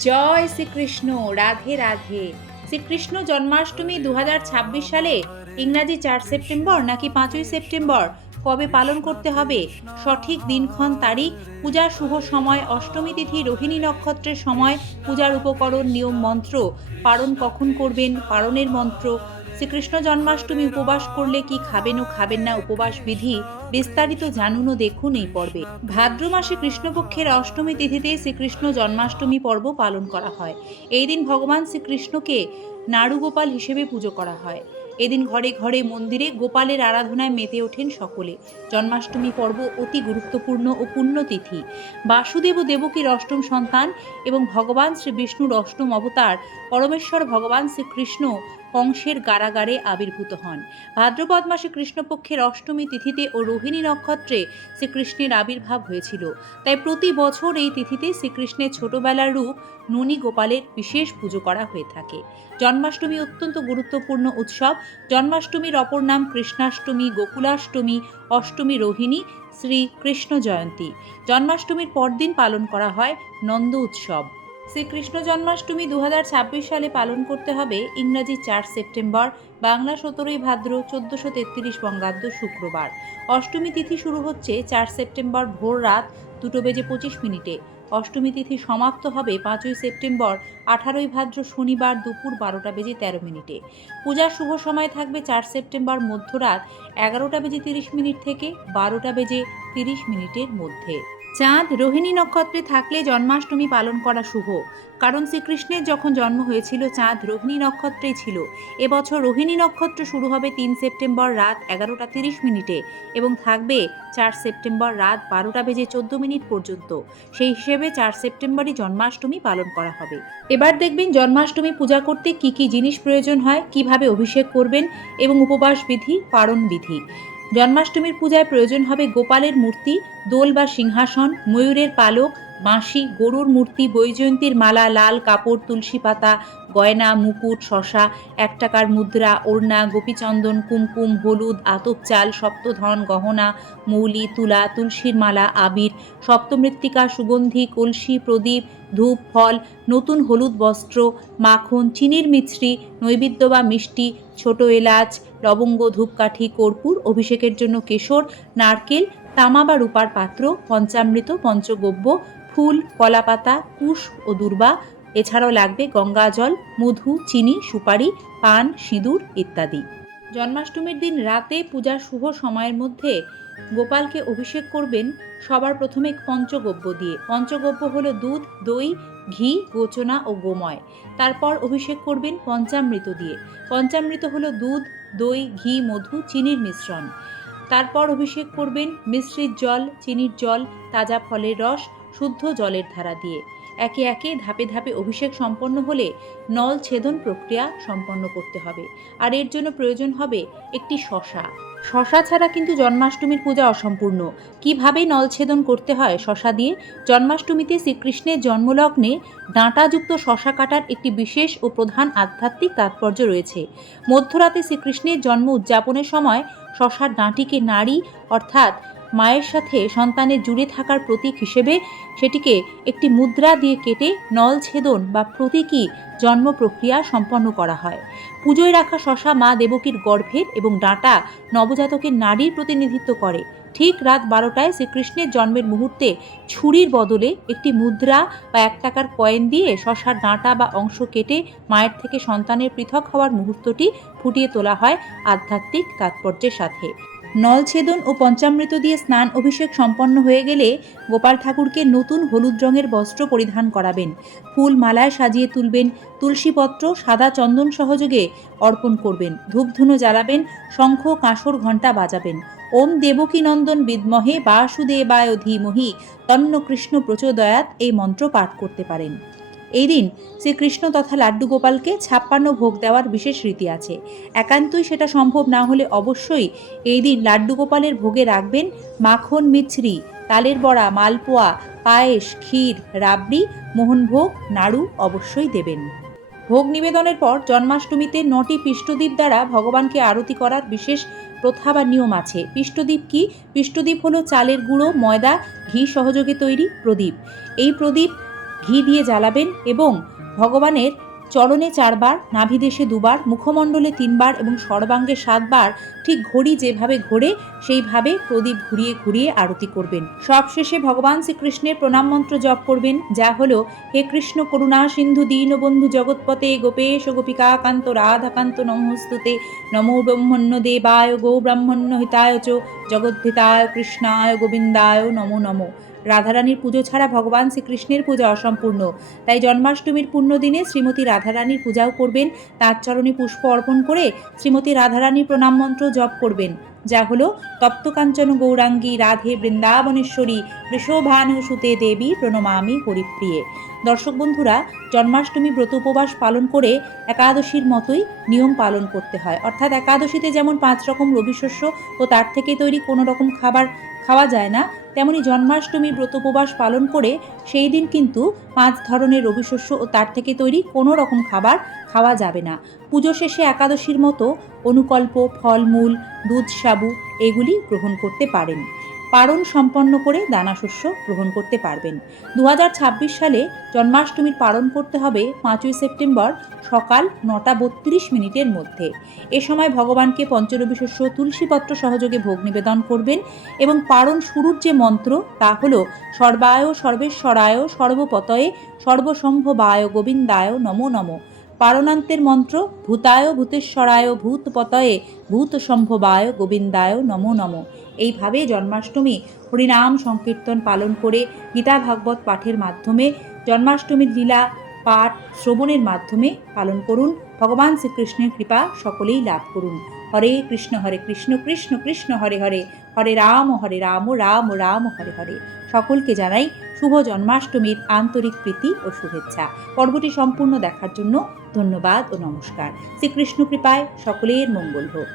জয় শ্রীকৃষ্ণ। রাধে রাধে। শ্রীকৃষ্ণ জন্মাষ্টমী 2026 সালে ইংরাজি 4 সেপ্টেম্বর নাকি 5ই সেপ্টেম্বর কবে পালন করতে হবে? সঠিক দিনক্ষণ, তারিখ, পূজার শুভ সময়, অষ্টমী তিথি, রোহিণী নক্ষত্রের সময়, পূজার উপকরণ, নিয়ম, মন্ত্র, পারণ কখন করবেন, পারণের মন্ত্র, শ্রীকৃষ্ণ জন্মাষ্টমী উপবাস করলে কি খাবেন ও খাবেন না, উপবাস বিধি বিস্তারিত জানুন ও দেখুন এই পর্বে। ভাদ্র মাসে কৃষ্ণপক্ষের অষ্টমী তিথিতে শ্রীকৃষ্ণ জন্মাষ্টমী পর্ব পালন করা হয়। এই দিন ভগবান শ্রীকৃষ্ণকে নাড়ুগোপাল হিসেবে পুজো করা হয়। এদিন ঘরে ঘরে মন্দিরে গোপালের আরাধনায় মেতে ওঠেন সকলে। জন্মাষ্টমী পর্ব অতি গুরুত্বপূর্ণ ও পুণ্যতিথি। বাসুদেব ও দেবকীর অষ্টম সন্তান এবং ভগবান শ্রী বিষ্ণুর অষ্টম অবতার পরমেশ্বর ভগবান শ্রীকৃষ্ণ কংসের কারাগারে আবির্ভূত হন। ভাদ্রপদ মাসে কৃষ্ণপক্ষের অষ্টমী তিথিতে ও রোহিণী নক্ষত্রে শ্রীকৃষ্ণের আবির্ভাব হয়েছিল। তাই প্রতি বছর এই তিথিতে শ্রীকৃষ্ণের ছোটবেলার রূপ ননী গোপালের বিশেষ পুজো করা হয়ে থাকে। জন্মাষ্টমী অত্যন্ত গুরুত্বপূর্ণ উৎসব। জন্মাষ্টমীর অপর নাম কৃষ্ণাষ্টমী, গোকুলাষ্টমী, অষ্টমী রোহিণী, শ্রীকৃষ্ণ জয়ন্তী। জন্মাষ্টমীর পরদিন পালন করা হয় নন্দ উৎসব। শ্রীকৃষ্ণ জন্মাষ্টমী 2026 সালে পালন করতে হবে ইংরাজি 4 সেপ্টেম্বর, বাংলা 17ই ভাদ্র 1433 বঙ্গাব্দ শুক্রবার। অষ্টমী তিথি শুরু হচ্ছে 4 সেপ্টেম্বর ভোর রাত 2:25। অষ্টমী তিথি সমাপ্ত হবে 5ই সেপ্টেম্বর 18ই ভাদ্র শনিবার দুপুর 12:13। পূজার শুভ সময় থাকবে 4 সেপ্টেম্বর মধ্যরাত 11:30 থেকে 12:30 মধ্যে। চাঁদ রোহিণী নক্ষত্রে থাকলে জন্মাষ্টমী পালন করা শুভ, কারণ শ্রীকৃষ্ণের যখন জন্ম হয়েছিল চাঁদ রোহিণী নক্ষত্রেই ছিল। এবছর রোহিণী নক্ষত্র শুরু হবে 3 সেপ্টেম্বর রাত 11:30 এবং থাকবে 4 সেপ্টেম্বর রাত 12:14 পর্যন্ত। সেই হিসেবে 4 সেপ্টেম্বরই জন্মাষ্টমী পালন করা হবে। এবার দেখবেন জন্মাষ্টমী পূজা করতে কি কি জিনিস প্রয়োজন হয়, কিভাবে অভিষেক করবেন এবং উপবাস বিধি, পারণ বিধি। জন্মাষ্টমীর পূজায় প্রয়োজন হবে গোপালের মূর্তি, দোল বা সিংহাসন, ময়ূরের পালক, বাঁশি, গরুর মূর্তি, বৈজয়ন্তীর মালা, লাল কাপড়, তুলসী পাতা, গয়না, মুকুট, শশা, 1 টাকার মুদ্রা, ওড়না, গোপীচন্দন, কুমকুম, হলুদ, আতপ চাল, সপ্তধন, গহনা, মৌলি, তুলা, তুলসীর মালা, আবির, সপ্তমৃত্তিকা, সুগন্ধি, কলসি, প্রদীপ, ধূপ, ফল, নতুন হলুদ বস্ত্র, মাখন, চিনির মিছরি, নৈবেদ্য বা মিষ্টি, ছোট এলাচ, লবঙ্গ, ধূপকাঠি, কর্পূর, অভিষেকের জন্য কেশর, নারকেল, তামা বা রূপার পাত্র, পঞ্চামৃত, পঞ্চগব্য, ফুল, কলাপাতা, কুশ ও দূর্বা। এছাড়াও লাগবে গঙ্গা জল, মধু, চিনি, সুপারি, পান, সিঁদুর ইত্যাদি। জন্মাষ্টমীর দিন রাতে পূজার শুভ সময়ের মধ্যে গোপালকে অভিষেক করবেন সবার প্রথমে পঞ্চগব্য দিয়ে। পঞ্চগব্য হলো দুধ, দই, ঘি, গোচনা ও গোময়। তারপর অভিষেক করবেন পঞ্চামৃত দিয়ে। পঞ্চামৃত হলো দুধ, দই, ঘি, মধু, চিনির মিশ্রণ। তারপর অভিষেক করবেন মিশ্রিত জল, চিনির জল, তাজা ফলের রস, শুদ্ধ জলের ধারা দিয়ে। একে একে ধাপে ধাপে অভিষেক সম্পন্ন হলে নল ছেদন প্রক্রিয়া সম্পন্ন করতে হবে। আর এর জন্য প্রয়োজন হবে একটি শশা। শশা ছাড়া কিন্তু জন্মাষ্টমীর পূজা অসম্পূর্ণ। কিভাবে নলছেদন করতে হয় শশা দিয়ে? জন্মাষ্টমীতে শ্রীকৃষ্ণের জন্মলগ্নে ডাঁটাযুক্ত শশা কাটার একটি বিশেষ ও প্রধান আধ্যাত্মিক তাৎপর্য রয়েছে। মধ্যরাতে শ্রীকৃষ্ণের জন্ম উদযাপনের সময় শশার ডাঁটিকে নারী অর্থাৎ মায়ের সাথে সন্তানের জুড়ে থাকার প্রতীক হিসেবে সেটিকে একটি মুদ্রা দিয়ে কেটে নলছেদন বা প্রতীকী জন্ম প্রক্রিয়া সম্পন্ন করা হয়। পুজোয় রাখা শশা মা দেবকীর গর্ভের এবং ডাঁটা নবজাতকের নারীর প্রতিনিধিত্ব করে। ঠিক রাত 12টায় শ্রীকৃষ্ণের জন্মের মুহূর্তে ছুরির বদলে একটি মুদ্রা বা 1 টাকার কয়েন দিয়ে শশার ডাঁটা বা অংশ কেটে মায়ের থেকে সন্তানের পৃথক হওয়ার মুহূর্তটি ফুটিয়ে তোলা হয় আধ্যাত্মিক তাৎপর্যের সাথে। নলছেদন ও পঞ্চামৃত দিয়ে স্নান অভিষেক সম্পন্ন হয়ে গেলে গোপাল ঠাকুরকে নতুন হলুদ রঙের বস্ত্র পরিধান করাবেন। ফুল মালায় সাজিয়ে তুলবেন, তুলসীপত্র, সাদা চন্দন সহযোগে অর্পণ করবেন, ধূপধুনো জ্বালাবেন, শঙ্খ, কাঁসর, ঘণ্টা বাজাবেন। ওম দেবকী নন্দন বিদ্মহে বাসুদেবায় ধীমহি তন্ন কৃষ্ণ প্রচোদয়াৎ এই মন্ত্র পাঠ করতে পারেন। এই দিন শ্রীকৃষ্ণ তথা লাড্ডু গোপালকে 56 ভোগ দেওয়ার বিশেষ রীতি আছে। একান্তই সেটা সম্ভব না হলে অবশ্যই এই দিন লাড্ডু গোপালের ভোগে রাখবেন মাখন, মিছরি, তালের বড়া, মালপোয়া, পায়েস, ক্ষীর, রাবড়ি, মোহনভোগ, নাড়ু অবশ্যই দেবেন। ভোগ নিবেদনের পর জন্মাষ্টমীতে 9টি পিষ্টদ্বীপ দ্বারা ভগবানকে আরতি করার বিশেষ প্রথা বা নিয়ম আছে। পিষ্টদ্বীপ কি? পিষ্টদ্বীপ হলো চালের গুঁড়ো, ময়দা, ঘি সহযোগে তৈরি প্রদীপ। এই প্রদীপ ঘি দিয়ে জ্বালাবেন এবং ভগবানের চরণে 4 বার, নাভিদেশে 2 বার, মুখমণ্ডলে 3 বার এবং সর্বাঙ্গে 7 বার ঠিক ঘড়ি যেভাবে ঘোরে সেইভাবে প্রদীপ ঘুরিয়ে ঘুরিয়ে আরতি করবেন। সবশেষে ভগবান শ্রীকৃষ্ণের প্রণাম মন্ত্র জপ করবেন, যা হলো হে কৃষ্ণ করুণা সিন্ধু দীনবন্ধু জগৎপতে গোপেশ গোপিকাকান্ত রাধাকান্ত নমস্তুতে নমো ব্রহ্মণ্য দেবায় গো ব্রাহ্মণ্য হিতায় চ জগদ্ধিতায় কৃষ্ণায় গোবিন্দায় নমো নমো। রাধারানীর পুজো ছাড়া ভগবান শ্রীকৃষ্ণের পূজা অসম্পূর্ণ, তাই জন্মাষ্টমীর পুণ্যদিনে শ্রীমতী রাধারানীর পূজাও করবেন। তার চরণে পুষ্প অর্পণ করে শ্রীমতী রাধারানীর প্রণাম মন্ত্র জপ করবেন, যা হলো তপ্তকাঞ্চন গৌরাঙ্গী রাধে বৃন্দাবনেশ্বরী বৃষভানুসুতে দেবী প্রণমামি হরিপ্রিয়ে। দর্শক বন্ধুরা, জন্মাষ্টমী ব্রত উপবাস পালন করে একাদশীর মতোই নিয়ম পালন করতে হয়। অর্থাৎ একাদশীতে যেমন 5 রকম রবিশস্য ও তার থেকে তৈরি কোনো রকম খাবার খাওয়া যায় না, তেমনি জন্মাষ্টমী ব্রত উপবাস পালন করে সেই দিন কিন্তু 5 ধরনের রবিশস্য ও তার থেকে তৈরি কোনো রকম খাবার খাওয়া যাবে না। পুজো শেষে একাদশীর মতো অনুকল্প, ফলমূল, দুধ, সাবু এগুলি গ্রহণ করতে পারেন। পারণ সম্পন্ন করে দানাশস্য গ্রহণ করতে পারবেন। 2026 সালে জন্মাষ্টমীর পালন করতে হবে 5ই সেপ্টেম্বর সকাল 9:32 মধ্যে। এ সময় ভগবানকে পঞ্চরবি শস্য তুলসীপত্র সহযোগে ভোগ নিবেদন করবেন এবং পারণ শুরুর যে মন্ত্র তা হল সর্বায় সর্বেশ্বরায় সর্বপতয়ে সর্বসম্ভবায় গোবিন্দায় নমো নমো। পারণান্তের মন্ত্র ভূতায় ভূতেশ্বরায় ভূতপতয়ে ভূতসম্ভবায় গোবিন্দায় নমো নমো। এইভাবে জন্মাষ্টমী হরিনাম সংকীর্তন পালন করে গীতা ভাগবত পাঠের মাধ্যমে জন্মাষ্টমীর লীলা পাঠ শ্রবণের মাধ্যমে পালন করুন। ভগবান শ্রীকৃষ্ণের কৃপা সকলেই লাভ করুন। হরে কৃষ্ণ কৃষ্ণ কৃষ্ণ হরে হরে, হরে রাম রাম রাম হরে হরে। সকলকে জানাই শুভ জন্মাষ্টমীর আন্তরিক প্রীতি ও শুভেচ্ছা। পর্বটি সম্পূর্ণ দেখার জন্য ধন্যবাদ ও নমস্কার। শ্রীকৃষ্ণ কৃপায় সকলের মঙ্গল হোক।